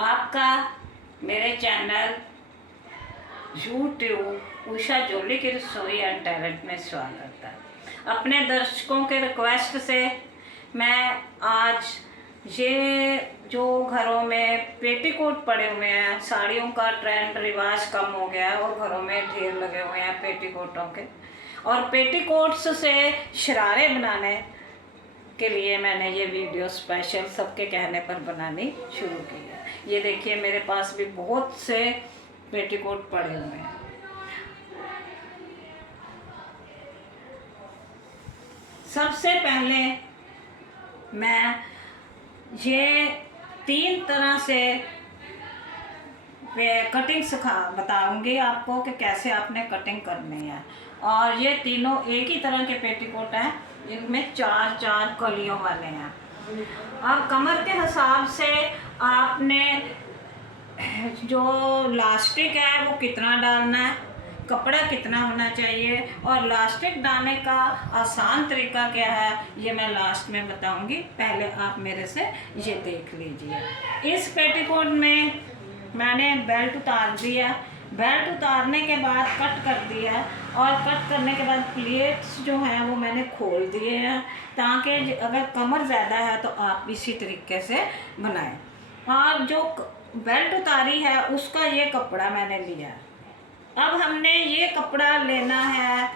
आपका मेरे channel YouTube Usha जोली की रसोई एंड टैलेंट में स्वागत है। अपने दर्शकों के रिक्वेस्ट से मैं आज ये जो घरों में पेटीकोट पड़े हुए हैं, साड़ियों का ट्रेंड रिवाज कम हो गया है और घरों में ढेर लगे हुए हैं पेटीकोटों के, और पेटीकोट्स से शरारे बनाने के लिए मैंने ये वीडियो स्पेशल सबके कहने पर बनानी शुरू की है। ये देखिए मेरे पास भी बहुत से पेटीकोट पड़े हुए हैं। सबसे पहले मैं ये 3 तरह से कटिंग बताऊंगी आपको कि कैसे आपने कटिंग करनी है। और ये तीनों एक ही तरह के पेटीकोट हैं, इनमें 4-4 कलियों वाले हैं। अब कमर के हिसाब से आपने जो लास्टिक है वो कितना डालना है, कपड़ा कितना होना चाहिए और लास्टिक डालने का आसान तरीका क्या है, ये मैं लास्ट में बताऊंगी। पहले आप मेरे से ये देख लीजिए। इस पेटीकोट में मैंने बेल्ट उतार दिया। बेल्ट उतारने के बाद कट कर दिया और कट करने के बाद प्लेट्स जो हैं वो मैंने खोल दिए हैं, ताकि अगर कमर ज़्यादा है तो आप इसी तरीके से बनाएं। और जो बेल्ट उतारी है उसका ये कपड़ा मैंने लिया। अब हमने ये कपड़ा लेना है,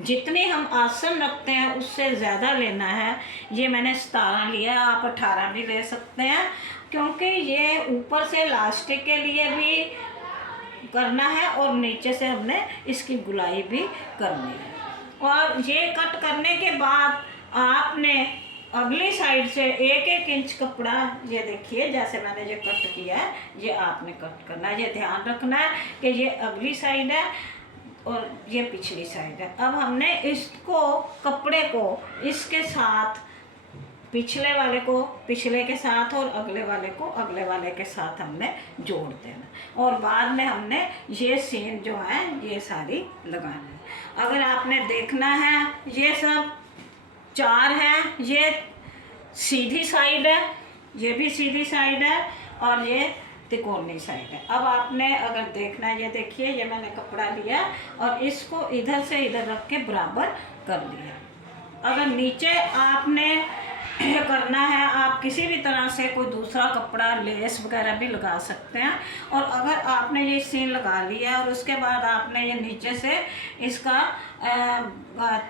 जितनी हम आसन रखते हैं उससे ज़्यादा लेना है। ये मैंने 17 लिया, आप 18 भी ले सकते हैं, क्योंकि ये ऊपर से लास्टिक के लिए भी करना है और नीचे से हमने इसकी गुलाई भी करनी है। और ये कट करने के बाद आपने अगली साइड से 1-1 इंच कपड़ा, ये देखिए जैसे मैंने ये कट किया है, ये आपने कट करना है। ये ध्यान रखना है कि ये अगली साइड है और ये पिछली साइड है। अब हमने इसको कपड़े को इसके साथ, पिछले वाले को पिछले के साथ और अगले वाले को अगले वाले के साथ हमने जोड़ देना, और बाद में हमने ये सीन जो है ये सारी लगानी है। अगर आपने देखना है, ये सब 4 है, ये सीधी साइड है, ये भी सीधी साइड है और ये तिकोनी साइड है। अब आपने अगर देखना है, ये देखिए ये मैंने कपड़ा लिया और इसको इधर से इधर रख के बराबर कर लिया। अगर नीचे आपने करना है, आप किसी भी तरह से कोई दूसरा कपड़ा, लेस वगैरह भी लगा सकते हैं। और अगर आपने ये सीन लगा लिया और उसके बाद आपने ये नीचे से इसका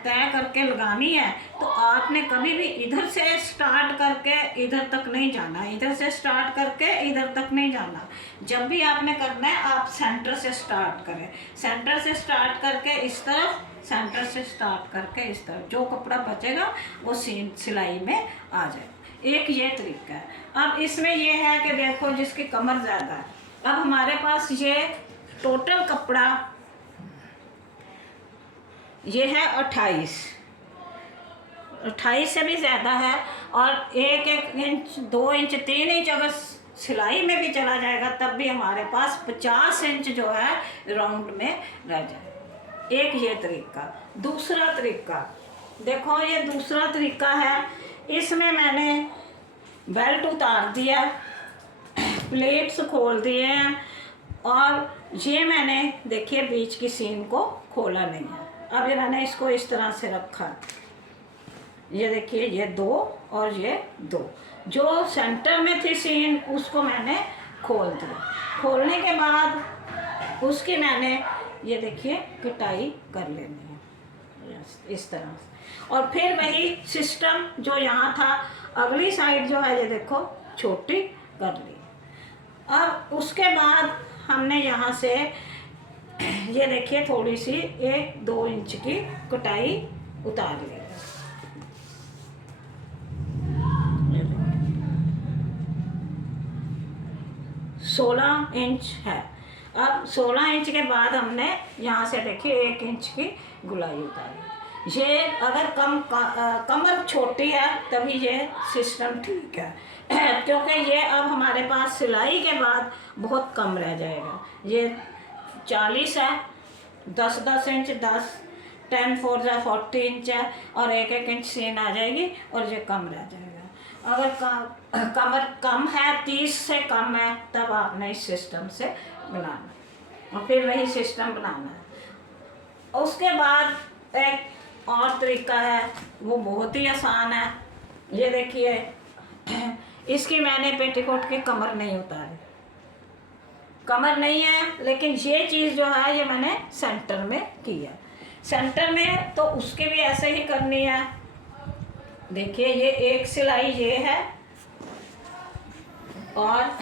तय करके लगानी है, तो आपने कभी भी इधर से स्टार्ट करके इधर तक नहीं जाना, इधर से स्टार्ट करके इधर तक नहीं जाना। जब भी आपने करना है आप सेंटर से स्टार्ट करें, सेंटर से स्टार्ट करके इस तरफ, सेंटर से स्टार्ट करके इस तरफ, जो कपड़ा बचेगा वो सिलाई में आ जाए। एक ये तरीका है। अब इसमें ये है कि देखो जिसकी कमर ज़्यादा है, अब हमारे पास ये टोटल कपड़ा ये है 28 से भी ज़्यादा है, और 1-1 इंच, 2 इंच, 3 इंच अगर सिलाई में भी चला जाएगा तब भी हमारे पास 50 इंच जो है राउंड में रह जाए। एक ये तरीका। दूसरा तरीका देखो, ये दूसरा तरीका है। इसमें मैंने बेल्ट उतार दिया, प्लेट्स खोल दिए हैं, और ये मैंने देखिए बीच की सीन को खोला नहीं है। अब ये मैंने इसको इस तरह से रखा, ये देखिए ये 2 और ये 2, जो सेंटर में थी सीन उसको मैंने खोल दिया। खोलने के बाद उसकी मैंने ये देखिए कटाई कर लेनी है इस तरह से। और फिर वही सिस्टम जो यहाँ था, अगली साइड जो है ये देखो छोटी कर ली। अब उसके बाद हमने यहाँ से ये देखिए थोड़ी सी 1-2 इंच की कटाई उतार ली। 16 इंच है। अब 16 इंच के बाद हमने यहाँ से देखिए 1 इंच की गुलाई उतारी। ये अगर कमर छोटी है तभी ये सिस्टम ठीक है, क्योंकि ये अब हमारे पास सिलाई के बाद बहुत कम रह जाएगा। ये 40 है, 10-10 इंच, 10 4 40 इंच है, और 1-1 इंच सीन आ जाएगी और ये कम रह जाएगा। अगर कमर कम है, 30 से कम है, तब आपने इस सिस्टम से बनाना और फिर वही सिस्टम बनाना है। उसके बाद एक और तरीका है, वो बहुत ही आसान है। ये देखिए, इसकी मैंने पेटीकोट की कमर नहीं उतारी, कमर नहीं है, लेकिन ये चीज़ जो है ये मैंने सेंटर में की है। सेंटर में तो उसके भी ऐसे ही करनी है। देखिए, ये एक सिलाई ये है और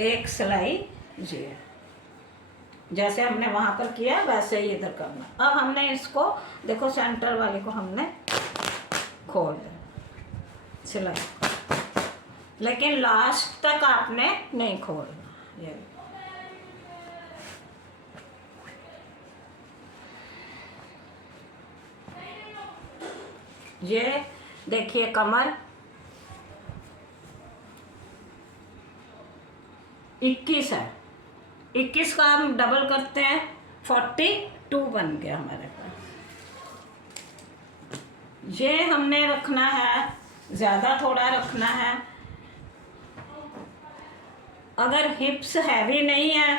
एक सिलाई ये है। जैसे हमने वहाँ पर किया वैसे ही इधर करना। अब हमने इसको देखो, सेंटर वाले को हमने खोल दिया सिलाई, लेकिन लास्ट तक आपने नहीं खोलना। ये देखिए, कमर 21 है, 21 का हम डबल करते हैं, 42 बन गया हमारे पास। ये हमने रखना है, ज़्यादा थोड़ा रखना है। अगर हिप्स हैवी नहीं है,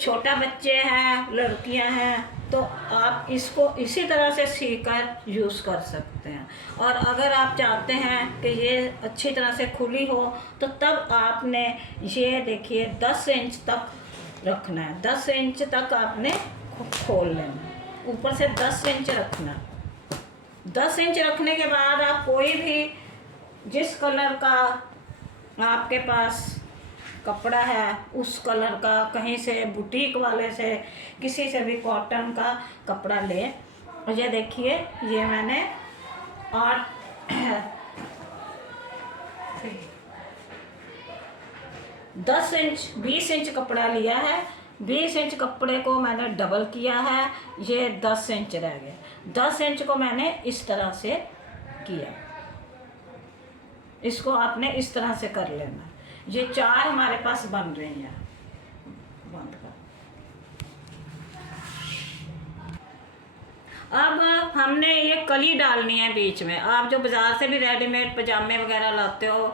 छोटा बच्चे हैं, लड़कियां हैं, तो आप इसको इसी तरह से सीकर यूज़ कर सकते हैं। और अगर आप चाहते हैं कि ये अच्छी तरह से खुली हो, तो तब आपने ये देखिए 10 इंच तक रखना है। 10 इंच तक आपने खोल लेना, ऊपर से 10 इंच रखना। 10 इंच रखने के बाद आप कोई भी जिस कलर का आपके पास कपड़ा है उस कलर का, कहीं से बुटीक वाले से, किसी से भी कॉटन का कपड़ा ले। और ये देखिए, ये मैंने 10 इंच 20 इंच कपड़ा लिया है। 20 इंच कपड़े को मैंने डबल किया है, ये 10 इंच रह गया। 10 इंच को मैंने इस तरह से किया, इसको आपने इस तरह से कर लेना। ये 4 हमारे पास बन रही हैं। बंद कर। अब हमने ये कली डालनी है बीच में। आप जो बाज़ार से भी रेडीमेड पजामे वगैरह लाते हो,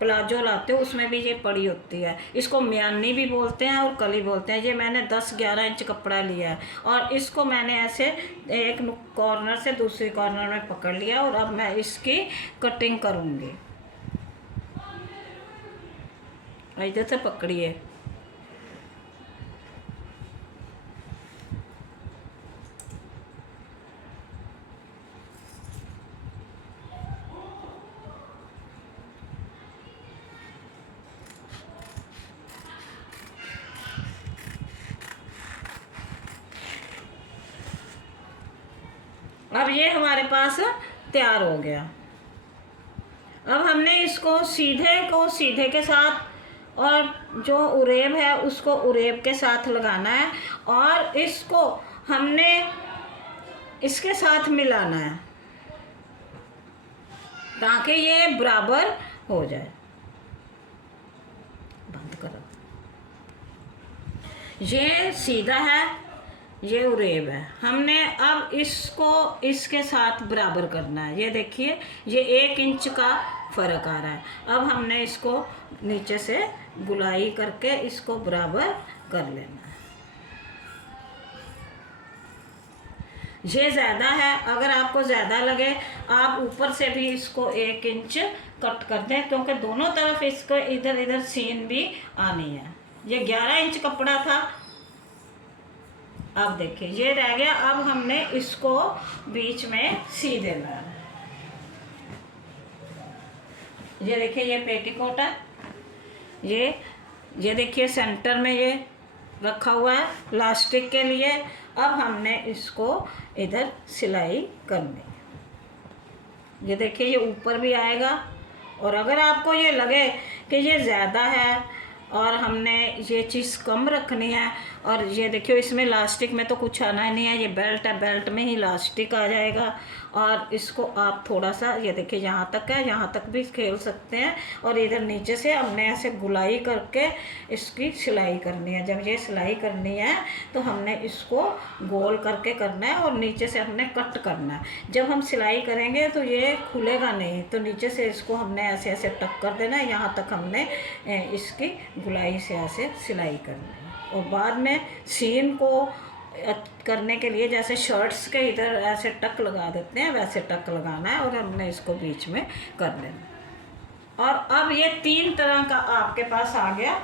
प्लाजो लाते हो, उसमें भी ये पड़ी होती है। इसको म्यानी भी बोलते हैं और कली बोलते हैं। ये मैंने 10-11 इंच कपड़ा लिया है और इसको मैंने ऐसे एक कॉर्नर से दूसरी कॉर्नर में पकड़ लिया और अब मैं इसकी कटिंग करूँगी। इधर से पकड़िए। अब ये हमारे पास तैयार हो गया। अब हमने इसको सीधे को सीधे के साथ और जो उरेब है उसको उरेब के साथ लगाना है और इसको हमने इसके साथ मिलाना है ताकि ये बराबर हो जाए। बंद करो। ये सीधा है, ये उरेब है। हमने अब इसको इसके साथ बराबर करना है। ये देखिए, ये 1 इंच का फ़र्क आ रहा है। अब हमने इसको नीचे से गुलाई करके इसको बराबर कर लेना है। ये ज़्यादा है, अगर आपको ज़्यादा लगे आप ऊपर से भी इसको 1 इंच कट कर दें, क्योंकि दोनों तरफ इसको इधर इधर सीन भी आनी है। ये 11 इंच कपड़ा था। अब देखिए, ये रह गया। अब हमने इसको बीच में सी देना है। ये देखिए, ये पेटीकोट है। ये देखिए, सेंटर में ये रखा हुआ है इलास्टिक के लिए। अब हमने इसको इधर सिलाई करनी है। ये देखिए, ये ऊपर भी आएगा। और अगर आपको ये लगे कि ये ज़्यादा है और हमने ये चीज़ कम रखनी है, और ये देखिए, इसमें इलास्टिक में तो कुछ आना ही नहीं है, ये बेल्ट है, बेल्ट में ही इलास्टिक आ जाएगा। और इसको आप थोड़ा सा, ये देखिए यहाँ तक है, यहाँ तक भी खेल सकते हैं। और इधर नीचे से हमने ऐसे गुलाई करके इसकी सिलाई करनी है। जब ये सिलाई करनी है तो हमने इसको गोल करके करना है और नीचे से हमने कट करना है। जब हम सिलाई करेंगे तो ये खुलेगा नहीं, तो नीचे से इसको हमने ऐसे ऐसे टक कर देना है। यहाँ तक हमने इसकी गुलाई से ऐसे सिलाई करनी है। और बाद में सीन को करने के लिए जैसे शर्ट्स के इधर ऐसे टक लगा देते हैं वैसे टक लगाना है और हमने इसको बीच में कर देना। और अब ये 3 तरह का आपके पास आ गया।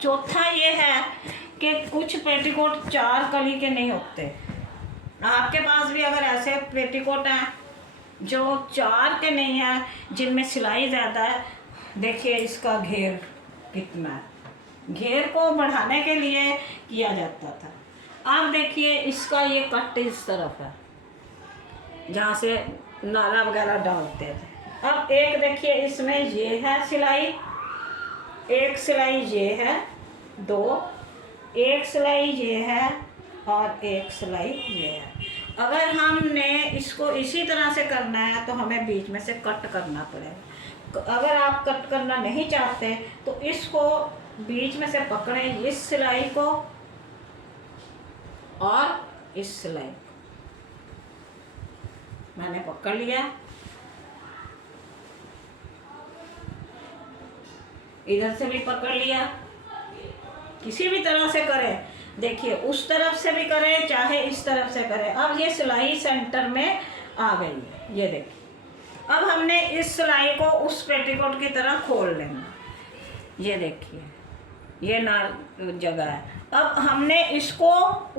चौथा ये है कि कुछ पेटीकोट 4 कली के नहीं होते। आपके पास भी अगर ऐसे पेटीकोट हैं जो 4 के नहीं हैं, जिनमें सिलाई ज़्यादा है, देखिए इसका घेर कितना है। घेर को बढ़ाने के लिए किया जाता था। अब देखिए इसका ये कट इस तरफ है जहाँ से नाला वगैरह डालते थे। अब एक देखिए इसमें ये है सिलाई, एक सिलाई ये है, 2, एक सिलाई ये है और एक सिलाई ये है। अगर हमने इसको इसी तरह से करना है तो हमें बीच में से कट करना पड़ेगा। अगर आप कट करना नहीं चाहते तो इसको बीच में से पकड़ें, इस सिलाई को और इस सिलाई को मैंने पकड़ लिया। इधर से भी पकड़ लिया, किसी भी तरह से करें। देखिए उस तरफ से भी करें चाहे इस तरफ से करें। अब ये सिलाई सेंटर में आ गई है, ये देखिए। अब हमने इस सिलाई को उस पेटीकोट की तरह खोल लेंगे। ये देखिए ये ना जगह है। अब हमने इसको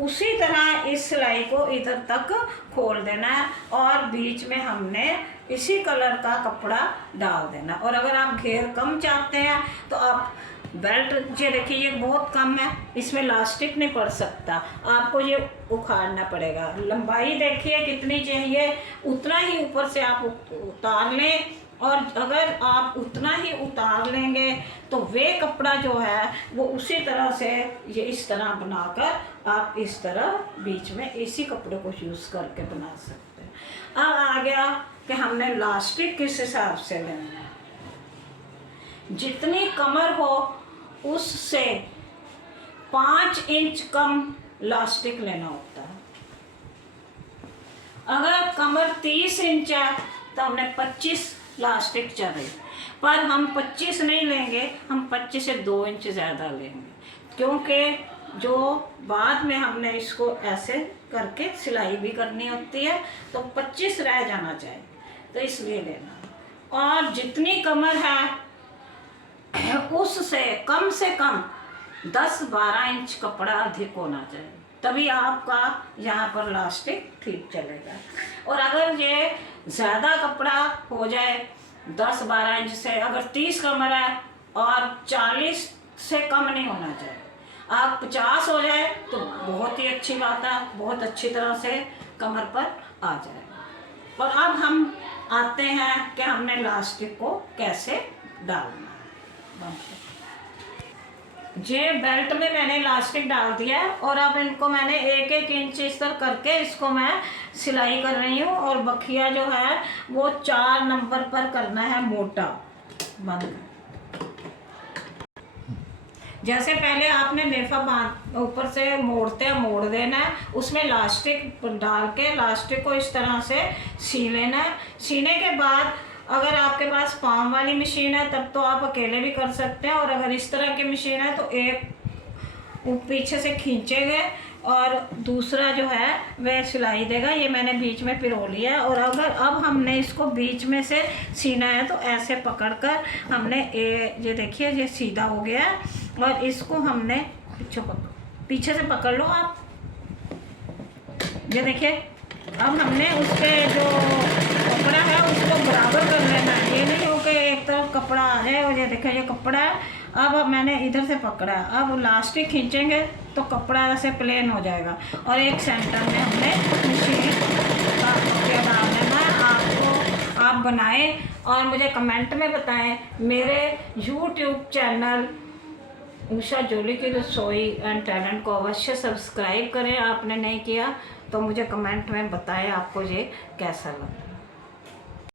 उसी तरह इस सिलाई को इधर तक खोल देना है और बीच में हमने इसी कलर का कपड़ा डाल देना। और अगर आप घेर कम चाहते हैं तो आप बेल्ट, ये देखिए ये बहुत कम है, इसमें इलास्टिक नहीं पड़ सकता, आपको ये उखाड़ना पड़ेगा। लंबाई देखिए कितनी चाहिए, उतना ही ऊपर से आप उतार लें। और अगर आप उतना ही उतार लेंगे तो वे कपड़ा जो है वो उसी तरह से ये इस तरह बनाकर आप इस तरह बीच में इसी कपड़े को यूज़ करके बना सकते हैं। अब आ गया कि हमने इलास्टिक किस हिसाब से लेना है। जितनी कमर हो उससे 5 इंच कम इलास्टिक लेना होता है। अगर कमर 30 इंच है तो हमने 25 इलास्टिक चल रही, पर हम 25 नहीं लेंगे, हम 25 से 2 इंच ज़्यादा लेंगे, क्योंकि जो बाद में हमने इसको ऐसे करके सिलाई भी करनी होती है तो 25 रह जाना चाहिए, तो इसलिए लेना। और जितनी कमर है उससे कम 10-12 इंच कपड़ा अधिक होना चाहिए, तभी आपका यहाँ पर इलास्टिक ठीक चलेगा। और अगर ये ज़्यादा कपड़ा हो जाए 10-12 इंच से, अगर 30 कमर है और 40 से कम नहीं होना चाहिए, आप 50 हो जाए तो बहुत ही अच्छी बात है, बहुत अच्छी तरह से कमर पर आ जाएगा। और अब हम आते हैं कि हमने इलास्टिक को कैसे डालना है। ये बेल्ट में मैंने इलास्टिक डाल दिया है और अब इनको मैंने 1-1 इंच इस तरह करके इसको मैं सिलाई कर रही हूँ। और बखिया जो है वो 4 नंबर पर करना है मोटा बंद। जैसे पहले आपने नेफा बांध ऊपर से मोड़ देना है, उसमें इलास्टिक डाल के इलास्टिक को इस तरह से सी लेना है। सीने के बाद अगर आपके पास पाम वाली मशीन है तब तो आप अकेले भी कर सकते हैं, और अगर इस तरह की मशीन है तो एक पीछे से खींचेंगे और दूसरा जो है वह सिलाई देगा। ये मैंने बीच में पिरो लिया है। और अगर अब हमने इसको बीच में से सीना है तो ऐसे पकड़कर हमने ये देखिए ये सीधा हो गया है। और इसको हमने पीछे से पकड़ लो आप, ये देखिए। अब हमने उसके जो कपड़ा है उसको बराबर कर लेना है, ये नहीं हो कि एक तरफ कपड़ा है और ये देखिए ये कपड़ा है। अब मैंने इधर से पकड़ा है, अब इलास्टिक खींचेंगे तो कपड़ा ऐसे प्लेन हो जाएगा और एक सेंटर में हमने मशीन का कपड़ा डाल देना है। आपको आप बनाएं और मुझे कमेंट में बताएं। मेरे YouTube चैनल उषा जोली की रसोई एंड टैलेंट को अवश्य सब्सक्राइब करें, आपने नहीं किया तो मुझे कमेंट में बताएं आपको ये कैसा लगा।